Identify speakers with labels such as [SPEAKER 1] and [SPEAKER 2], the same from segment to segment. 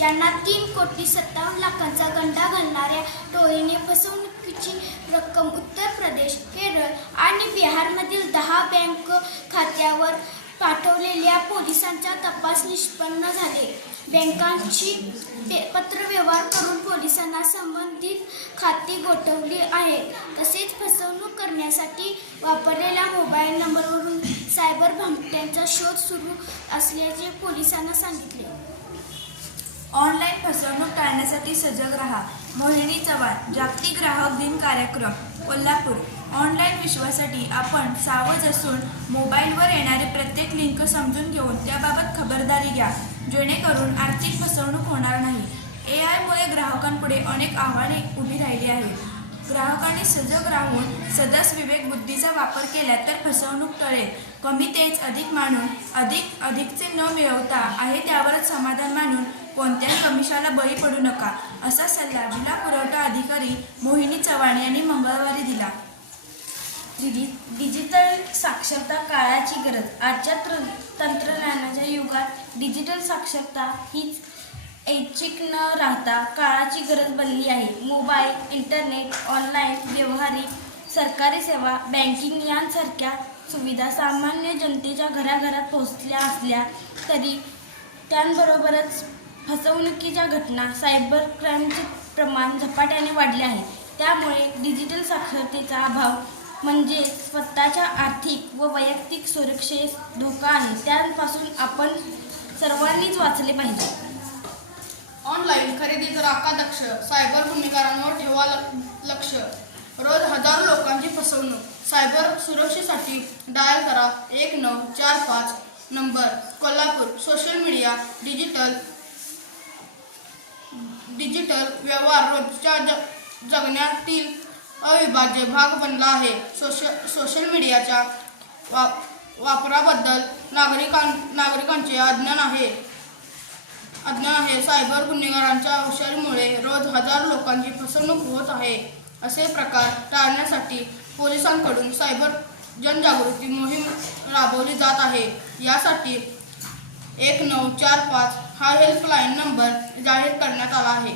[SPEAKER 1] यांना तीन कोटी सत्तावन्न लाखांचा गंडा घालणाऱ्या टोळीने फसवणुकीची रक्कम उत्तर प्रदेश केरळ आणि बिहारमधील दहा बँक खात्यावर पाठवलेल्या पोलिसांचा तपास निष्पन्न झाले. बँकांची ते पत्रव्यवहार करून पोलिसांना संबंधित खाती गोठवली आहेत. तसेच फसवणूक करण्यासाठी वापरलेल्या मोबाईल नंबरवरून सायबर भामट्यांचा शोध सुरू असल्याचे पोलिसांना सांगितले.
[SPEAKER 2] ऑनलाईन फसवणूक टाळण्यासाठी सजग राहा. मोहिनी चव्हाण जागतिक ग्राहक दिन कार्यक्रम कोल्हापूर. ऑनलाईन विश्वासाठी आपण सावध असून मोबाईलवर येणारे प्रत्येक लिंक समजून घेऊन त्याबाबत खबरदारी घ्या. जेणेकरून आर्थिक फसवणूक होणार नाही. ए आयमुळे ग्राहकांपुढे अनेक आव्हाने उभी राहिली आहेत. ग्राहकांनी सजग राहून सदस विवेक बुद्धीचा वापर केला तर फसवणूक टळेल. कमी तेच अधिक मानून अधिक अधिकचे न मिळवता आहे त्यावरच समाधान मानून कोणत्याही कमिशाला बळी पडू नका असा सल्ला जिल्हा पुरवठा अधिकारी मोहिनी चव्हाण यांनी मंगळवारी दिला.
[SPEAKER 3] डिजि डिजिटल साक्षरता काळाची गरज. आजच्या त्र तंत्रज्ञानाच्या युगात डिजिटल साक्षरता हीच ऐच्छिक न राहता काळाची गरज बनली आहे. मोबाईल इंटरनेट ऑनलाईन व्यवहारिक सरकारी सेवा बँकिंग यांसारख्या सुविधा सामान्य जनतेच्या घराघरात पोहोचल्या असल्या तरी त्यांबरोबरच फसवणुकीच्या घटना सायबर क्राईमचे प्रमाण झपाट्याने वाढले आहे. त्यामुळे डिजिटल साक्षरतेचा अभाव म्हणजे स्वतःच्या आर्थिक व वैयक्तिक सुरक्षेस धोका आहे. त्यापासून आपण सर्वांनीच वाचले पाहिजे.
[SPEAKER 4] मोबाईल खरेदी ग्राहका दक्ष? सायबर गुन्हेगारांवर ठेवा ल- लक्ष. रोज हजारो लोकांची फसवणूक. सायबर सुरक्षेसाठी डायल करा एक नऊ चार पाच number. Kolhapur social media digital digital व्यवहार रोजच्या जग जगण्यातील अविभाज्य भाग बनला आहे. सोशल सोशल मीडियाच्या वा वापराबद्दल नागरिकां नागरिकांचे अज्ञान आहे. अज्ञान आहे. सायबर गुन्हेगारांच्या हुशारीमुळे रोज हजार लोकांची फसवणूक होत आहे. असे प्रकार टाळण्यासाठी पोलिसांकडून सायबर जनजागृती मोहीम राबवली जात आहे. यासाठी एक नऊ चार पाच हा हेल्पलाईन नंबर जाहीर करण्यात आला आहे.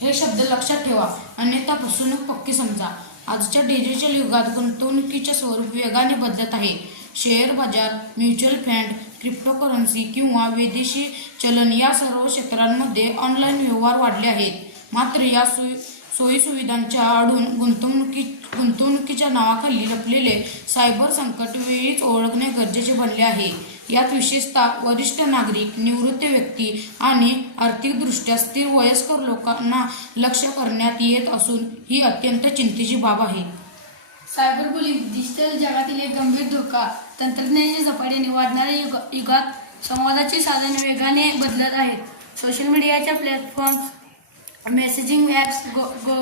[SPEAKER 5] हे शब्द लक्षात ठेवा. अन्यथा फसवणूक पक्की समजा. आजच्या डिजिटल युगात गुंतवणुकीचे स्वरूप वेगाने बदलत आहे. शेअर बाजार म्युच्युअल फंड क्रिप्टोकरन्सी किंवा विदेशी चलन या सर्व क्षेत्रांमध्ये ऑनलाईन व्यवहार वाढले आहेत. मात्र या सु सोयीसुविधांच्या आडून गुंतवणुकी गुंतवणुकीच्या नावाखाली लपलेले सायबर संकट वेळीच ओळखणे गरजेचे बनले आहे. यात विशेषतः वरिष्ठ नागरिक निवृत्त व्यक्ती आणि आर्थिकदृष्ट्या स्थिर वयस्कर लोकांना लक्ष करण्यात येत असून ही अत्यंत चिंतेची बाब आहे.
[SPEAKER 6] सायबर बुलिंग डिजिटल जगातील एक गंभीर धोका तंत्रज्ञानाच्या झपाट्याने वाढणार युगात संवादाची साधने वेगाने बदलत आहेत. सोशल मीडियाच्या platforms messaging apps go go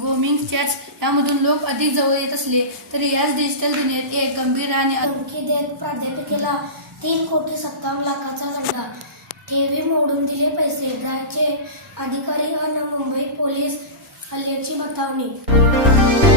[SPEAKER 6] gaming chats यामधून लोक अधिक जवळ येत असले तरी याच डिजिटल दुनियेत एक गंभीर आणि
[SPEAKER 1] धमकी देत प्राध्यापिकेला तीन कोटी सत्तावन्न लाखाचा दंडा. ठेवी मोडून दिले पैसे. द्यायचे अधिकारी आणि मुंबई पोलीस हल्ल्याची बतावणी.